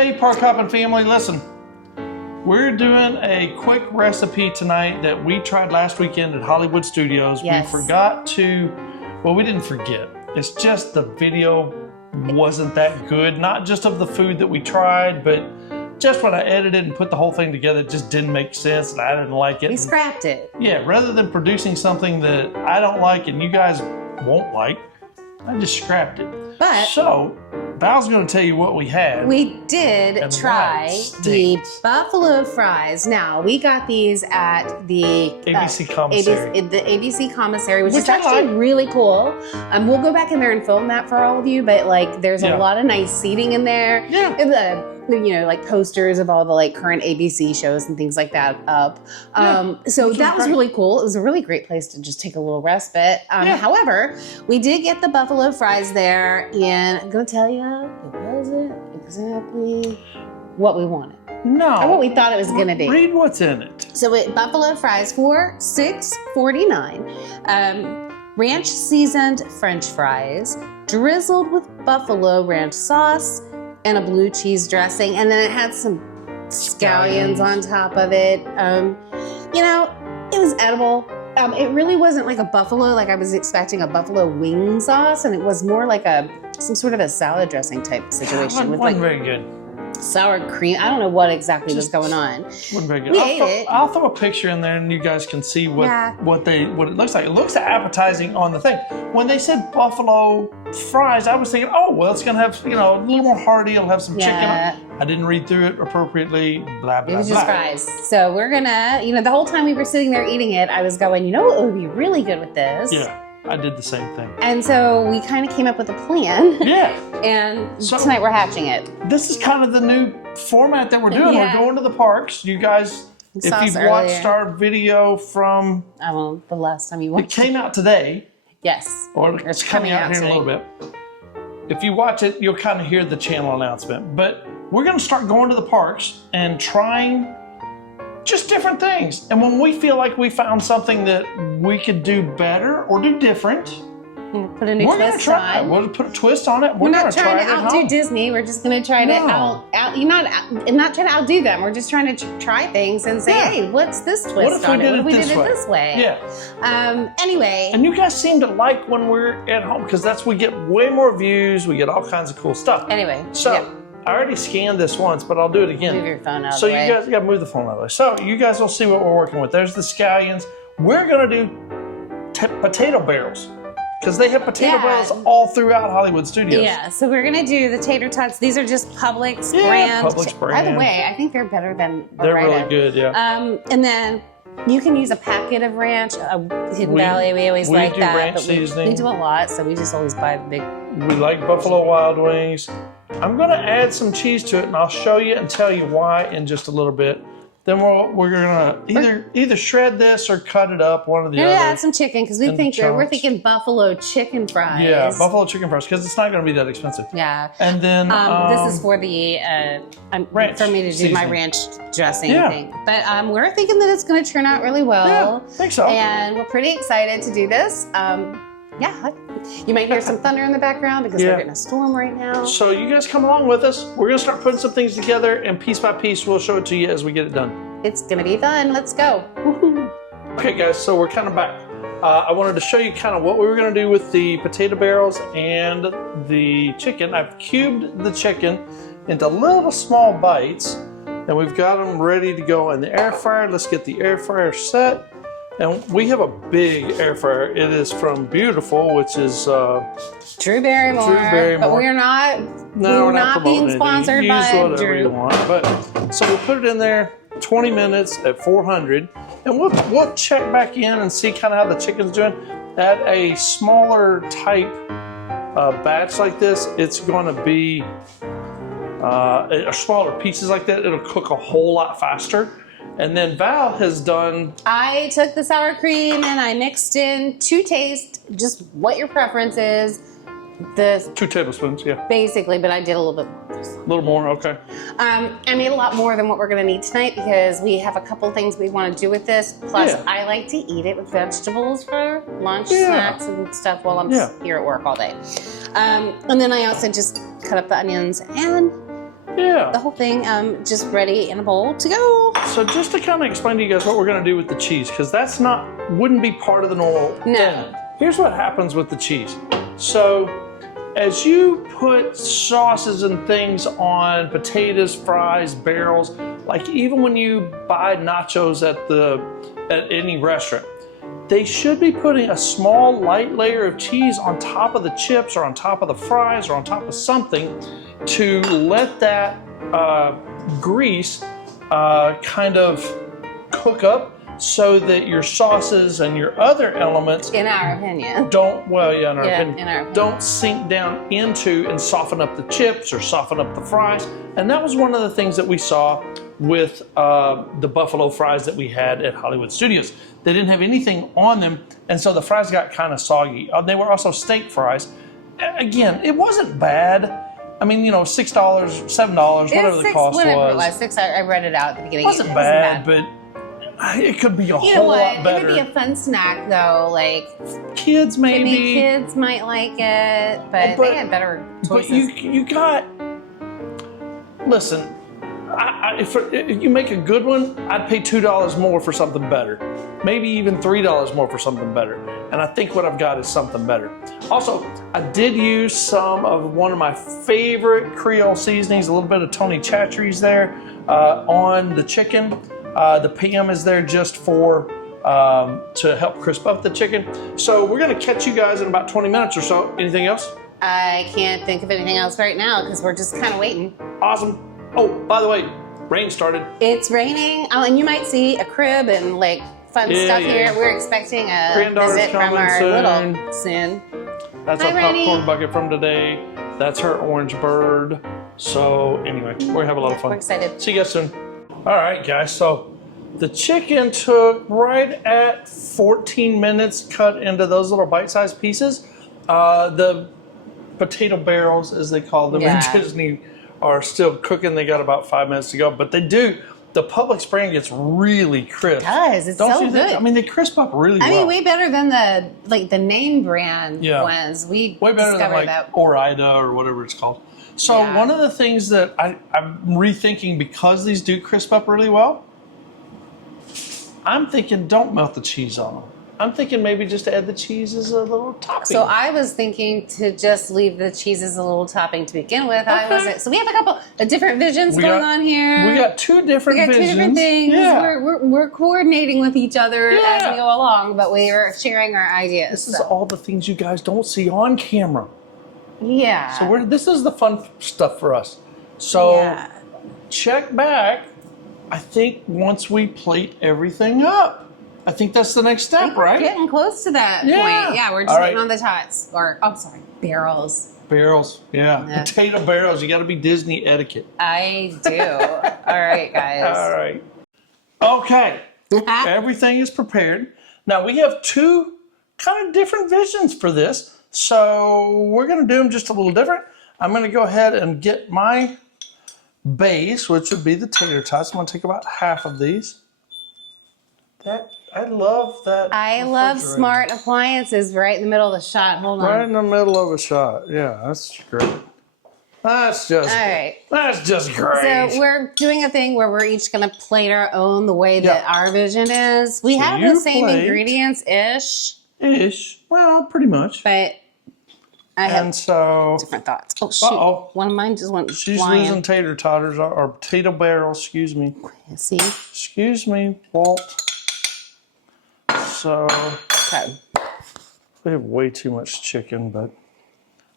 Hey, Park Hopping family, listen. We're doing a quick recipe tonight that we tried last weekend at Hollywood Studios. Yes. We forgot to, well, we didn't forget. It's just the video wasn't that good. Not just of the food that we tried, but just when I edited and put the whole thing together, it just didn't make sense and I didn't like it. We scrapped it. Yeah, rather than producing something that I don't like and you guys won't like, I just scrapped it. But so, Val's going to tell you what we had. we did try the buffalo fries. Now, we got these at the ABC Commissary. the ABC Commissary, which is actually really cool. We'll go back in there and film that for all of you, but like there's a lot of nice seating in there. Yeah. And you know, like posters of all the like current ABC shows and things like that up. So that was really cool. It was a really great place to just take a little respite. However, we did get the buffalo fries there, and I'm gonna tell you, it wasn't exactly what we wanted. No. Or what we thought it was gonna be. Read what's in it. So buffalo fries for $6.49. Ranch seasoned French fries, drizzled with buffalo ranch sauce, and a blue cheese dressing, and then it had some scallions on top of it. You know, it was edible. It really wasn't like a buffalo, like I was expecting a buffalo wing sauce, and it was more like some sort of a salad dressing type situation with like very good. sour cream. I don't know what exactly was going on. Wasn't very good. We ate it. I'll throw a picture in there, and you guys can see what it looks like. It looks appetizing on the thing. When they said buffalo fries, I was thinking, oh well, it's gonna have a little more hearty. It'll have some chicken. I didn't read through it appropriately. Blah blah. It was just fries. So we're gonna, the whole time we were sitting there eating it, I was going, you know what would be really good with this? Yeah. I did the same thing. And so we kind of came up with a plan. Yeah. And tonight we're hatching it. This is kind of the new format that we're doing. Yeah. We're going to the parks. You guys, if you've watched our video from... the last time you watched it. It came out today. Yes. Or it's coming out here in a little bit. If you watch it, you'll kind of hear the channel announcement. But we're going to start going to the parks and trying just different things. And when we feel like we found something that we could do better or do different, put a new twist gonna try on. We'll put a twist on it. We're not trying to outdo Disney. We're just going to try to not trying to outdo them. We're just trying to try things and say, hey, what's this twist what if on we did it? What if we did it this way? Yeah. Anyway. And you guys seem to like when we're at home because we get way more views. We get all kinds of cool stuff. Anyway. So. I already scanned this once, but I'll do it again. Move your phone out of the way. So you guys got to move the phone out of the way. So you guys will see what we're working with. There's the scallions. We're going to do potato barrels because they have potato barrels all throughout Hollywood Studios. Yeah, so we're going to do the tater tots. These are just Publix brand. Publix brand. By the way, I think they're better than They're really good, yeah. And then you can use a packet of ranch. Hidden Valley, we always like that. Ranch seasoning. We do a lot, so we just always buy the big. We like Buffalo Wild Wings. I'm going to add some cheese to it, and I'll show you and tell you why in just a little bit. Then we're going to either shred this or cut it up, one or the other. Add some chicken because we're thinking buffalo chicken fries. Yeah, buffalo chicken fries because it's not going to be that expensive. Yeah. And then this is for the ranch for me to do seasoning. My ranch dressing thing. But we're thinking that it's going to turn out really well. Yeah, I think so. And we're pretty excited to do this. You might hear some thunder in the background because we're getting a storm right now. So you guys come along with us. We're going to start putting some things together, and piece by piece, we'll show it to you as we get it done. It's going to be fun. Let's go. Okay, guys, so we're kind of back. I wanted to show you kind of what we were going to do with the potato barrels and the chicken. I've cubed the chicken into little small bites, and we've got them ready to go in the air fryer. Let's get the air fryer set. And we have a big air fryer. It is from Beautiful, which is Drew Barrymore. But we're not being sponsored by Use whatever Drew. you want. But so we'll put it in there 20 minutes at 400, and we'll check back in and see kind of how the chicken's doing. At a smaller type batch like this, it's going to be smaller pieces like that. It'll cook a whole lot faster. And then Val has done... I took the sour cream and I mixed in to taste, just what your preference is. 2 tablespoons, yeah. Basically, but I did a little bit more. A little more, okay. I made a lot more than what we're going to need tonight because we have a couple things we want to do with this. Plus, I like to eat it with vegetables for lunch, snacks, and stuff while I'm here at work all day. And then I also just cut up the onions and Yeah. the whole thing just ready in a bowl to go. So just to kind of explain to you guys what we're going to do with the cheese, because that's wouldn't be part of the normal thing. Here's what happens with the cheese. So as you put sauces and things on potatoes, fries, barrels, like even when you buy nachos at any restaurant, they should be putting a small light layer of cheese on top of the chips or on top of the fries or on top of something to let that grease kind of cook up so that your sauces and your other elements, in our opinion, don't sink down into and soften up the chips or soften up the fries. And that was one of the things that we saw with the buffalo fries that we had at Hollywood Studios. They didn't have anything on them, and so the fries got kind of soggy. They were also steak fries. Again, it wasn't bad. I mean, $6, $7, whatever the cost was. Whatever it was, $6. I read it out at the beginning. It wasn't bad, but it could be a whole lot better. It would be a fun snack, though. Like kids, maybe. Kids might like it, but they had better choices. But you got. Listen, if you make a good one, I'd pay $2 more for something better. Maybe even $3 more for something better. And I think what I've got is something better. Also, I did use some of one of my favorite Creole seasonings, a little bit of Tony Chachere's there on the chicken. The PM is there just for to help crisp up the chicken. So we're gonna catch you guys in about 20 minutes or so. Anything else? I can't think of anything else right now because we're just kind of waiting. Awesome. Oh, by the way, rain started. It's raining. Oh, and you might see a crib and like fun stuff here. We're expecting a visit from our little soon. That's our popcorn bucket from today. That's her orange bird. So anyway, we're gonna have a lot of fun. We're excited. See you guys soon. All right, guys. So the chicken took right at 14 minutes cut into those little bite-sized pieces. The potato barrels, as they call them in Disney, are still cooking. They got about 5 minutes to go, but they do. The Publix brand gets really crisp. It does. It's so good. I mean, they crisp up really well. I mean, way better than the name brand ones. We way better than like that. Ore-Ida or whatever it's called. So one of the things that I'm rethinking, because these do crisp up really well, I'm thinking don't melt the cheese on them. I'm thinking maybe just add the cheese as a little topping. So I was thinking to just leave the cheese as a little topping to begin with. Okay. So we have a couple of different visions going on here. We got two different visions. Two different things. Yeah. We're coordinating with each other as we go along, but we are sharing our ideas. This is all the things you guys don't see on camera. Yeah. So this is the fun stuff for us. So check back, I think, once we plate everything up. I think that's the next step, right? We're getting close to that point. Yeah, we're just waiting on the tots. Barrels. Barrels, yeah. Potato barrels. You got to be Disney etiquette. I do. All right, guys. All right. Okay. Everything is prepared. Now, we have two kind of different visions for this, so we're going to do them just a little different. I'm going to go ahead and get my base, which would be the tater tots. I'm going to take about half of these. I love that. I love smart appliances right in the middle of the shot. Hold on. Right in the middle of a shot. Yeah, that's great. That's just That's just great. So we're doing a thing where we're each going to plate our own the way that our vision is. We have the same ingredients-ish. Well, pretty much. But I have different thoughts. Oh, shoot. One of mine just went flying. Losing tater totters, or potato barrels, excuse me. See? Excuse me, Walt. So, we have way too much chicken, but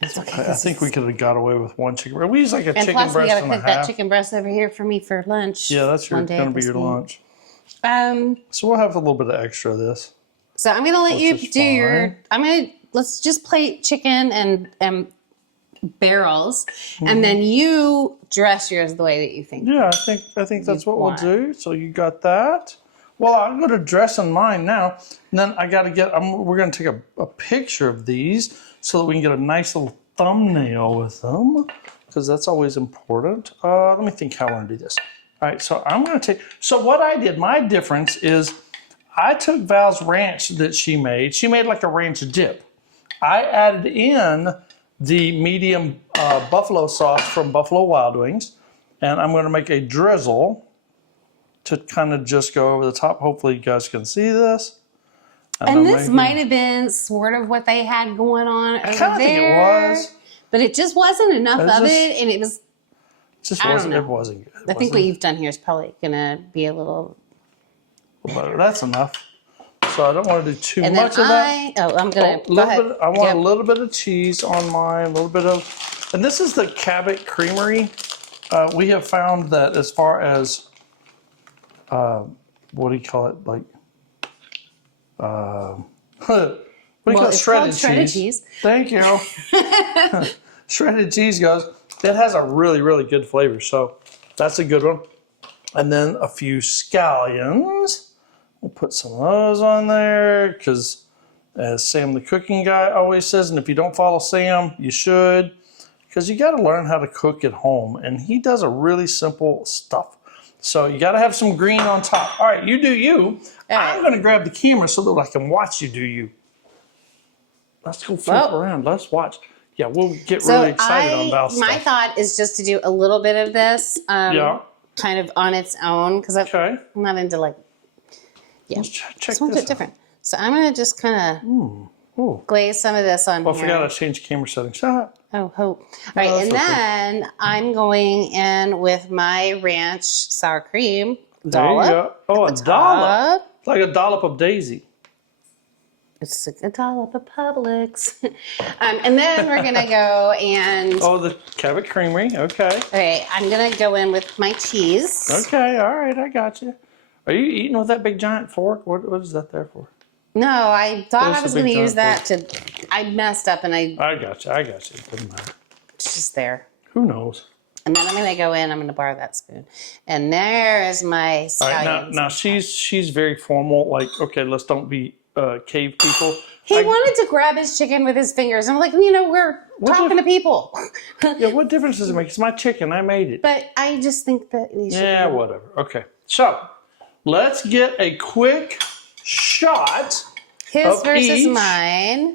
that's okay. I think we could have got away with one chicken. We use like a chicken breast and a half. And plus, we got to cook that chicken breast over here for me for lunch. Yeah, that's going to be your lunch. So we'll have a little bit of extra of this. So I'm going to let you do let's just plate chicken and barrels, and then you dress yours the way that you think. Yeah, I think that's what we'll do. So you got that. Well, I'm going to dress on mine now. And then I got to we're going to take a picture of these so that we can get a nice little thumbnail with them, because that's always important. Let me think how I want to do this. All right, so I'm going to so what I did, my difference is I took Val's ranch that she made. She made like a ranch dip. I added in the medium buffalo sauce from Buffalo Wild Wings. And I'm going to make a drizzle to kind of just go over the top. Hopefully you guys can see this. And this might have been sort of what they had going on over there. I kind of think it was. But it just wasn't enough of it, and it was... It wasn't good. I think what you've done here is probably going to be a little... Better. That's enough. So I don't want to do too much of that. I'm going to... Go ahead. I want a little bit of cheese on mine, a little bit of... And this is the Cabot Creamery. We have found that as far as... what do you call it? Like... what do you call it? Shredded cheese. Thank you. Shredded cheese goes. It has a really, really good flavor. So that's a good one. And then a few scallions. We'll put some of those on there because as Sam the cooking guy always says, and if you don't follow Sam, you should, because you got to learn how to cook at home. And he does a really simple stuff. So you got to have some green on top. All right, you do you. I'm going to grab the camera so that I can watch you do you. Let's go flip around. Let's watch. Yeah, we'll get really excited on Val's stuff. My thought is just to do a little bit of this kind of on its own because I'm not into like, let's check this one's a bit different. So I'm going to just kind of glaze some of this on here. I forgot to change camera settings. Oh, hope. All right, and then I'm going in with my ranch sour cream dollop. There you go. Oh, a dollop. It's like a dollop of Daisy. It's a dollop of Publix. And then we're going to go and... Oh, the Cabot Creamery. Okay. Okay, I'm going to go in with my cheese. Okay, all right, I got you. Are you eating with that big giant fork? What is that there for? No, I thought I was going to use that to... I messed up and I got you. It doesn't matter. It's just there. Who knows? And then I'm going to go in. I'm going to borrow that spoon. And there is my scallions. All right, now she's very formal. Like, okay, let's don't be cave people. He wanted to grab his chicken with his fingers. I'm like, we're talking to people. Yeah, what difference does it make? It's my chicken. I made it. But I just think that we should... Yeah, whatever. Okay. So, let's get a quick shot His of versus each. mine.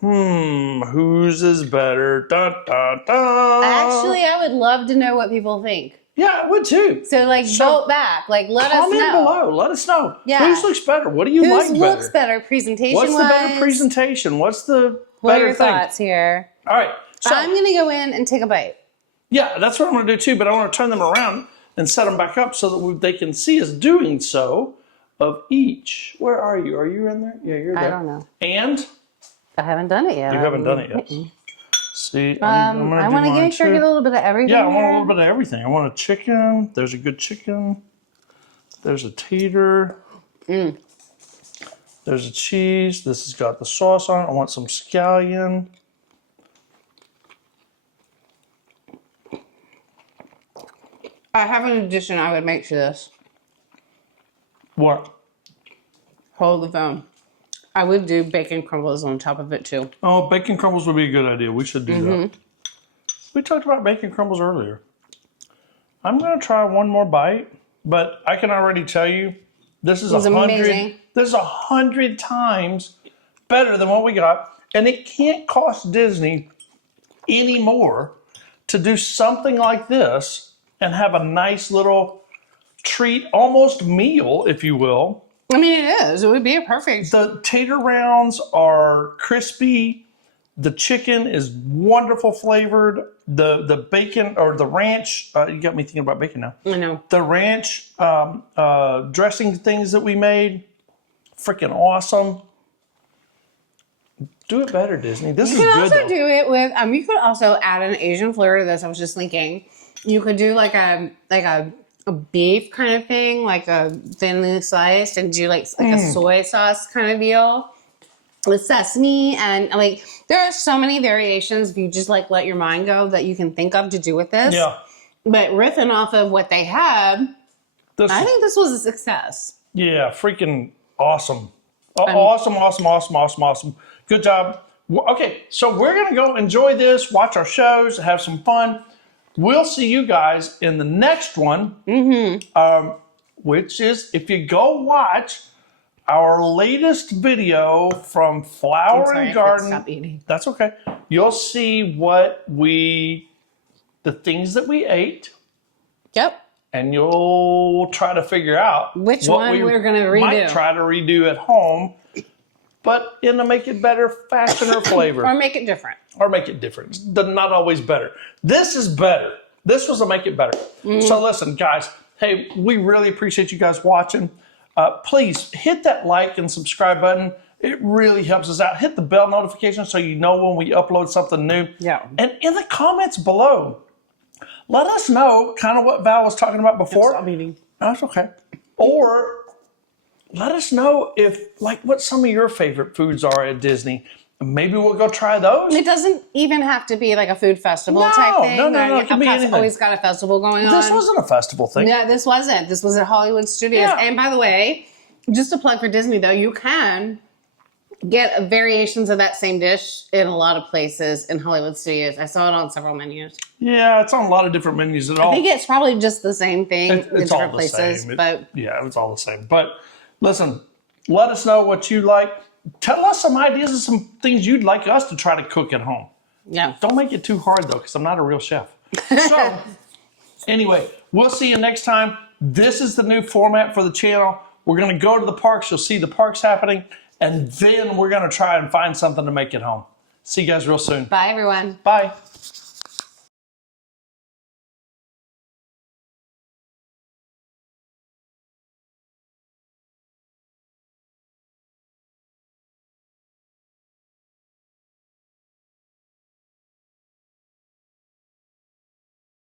Whose is better? Dun, dun, dun. Actually, I would love to know what people think. Yeah, I would too. So, vote back. Let us know. Comment below. Let us know. Yeah. Whose looks better? What do you like better? Whose looks better presentation-wise? What's the better presentation? What's the What are better your thing? thoughts here? All right. So, I'm going to go in and take a bite. Yeah, that's what I'm going to do too, but I want to turn them around and set them back up so that they can see us doing so of each. Where are you? Are you in there? Yeah, you're there. I don't know. And? I haven't done it yet. You haven't done it yet. See, I want to make sure I get a little bit of everything. Yeah, I want a little bit of everything. I want a chicken. There's a good chicken. There's a tater. There's a cheese. This has got the sauce on it. I want some scallion. I have an addition I would make to this. What? Hold the phone. I would do bacon crumbles on top of it too. Oh, bacon crumbles would be a good idea. We should do that. We talked about bacon crumbles earlier. I'm going to try one more bite, but I can already tell you this is 100. This is 100 times better than what we got, and it can't cost Disney any more to do something like this and have a nice little treat, almost meal, if you will. I mean, it is. It would be a perfect. The tater rounds are crispy. The chicken is wonderful flavored. The bacon or the ranch, you got me thinking about bacon now. I know. The ranch dressing things that we made, freaking awesome. Do it better, Disney. This is good. You could also though. do it with. You could also add an Asian flavor to this. I was just thinking, you could do like a beef kind of thing, like a thinly sliced, and do like a soy sauce kind of deal with sesame, and there are so many variations if you just let your mind go that you can think of to do with this. Yeah. But riffing off of what they had, I think this was a success. Yeah, freaking awesome. Awesome. Good job. Okay, so we're going to go enjoy this, watch our shows, have some fun. We'll see you guys in the next one, which is if you go watch our latest video from Flower and Garden. Stop eating. That's okay. You'll see what we the things that we ate. Yep. And you'll try to figure out which what one we're going to redo. Might try to redo at home, but in a make it better fashion or flavor. Or make it different. Or make it different. Not always better. This is better. This was a make it better. So listen, guys. Hey, we really appreciate you guys watching. Please hit that like and subscribe button. It really helps us out. Hit the bell notification so you know when we upload something new. Yeah. And in the comments below, let us know kind of what Val was talking about before. Stop eating. That's okay. Or let us know what some of your favorite foods are at Disney. Maybe we'll go try those. It doesn't even have to be like a food festival type thing. No. It can be anything. Always got a festival going on. This wasn't a festival thing. No, this wasn't. This was at Hollywood Studios. Yeah. And by the way, just a plug for Disney though, you can get variations of that same dish in a lot of places in Hollywood Studios. I saw it on several menus. Yeah, it's on a lot of different menus at all. I think it's probably just the same thing in It's all different the places. same. But Yeah, it's all the same. But listen, let us know what you like. Tell us some ideas of some things you'd like us to try to cook at home. yeah. Don't make it too hard though, because I'm not a real chef. So anyway, we'll see you next time. This is the new format for the channel. We're going to go to the parks. You'll see the parks happening. And then we're going to try and find something to make at home. See you guys real soon. Bye everyone. Bye.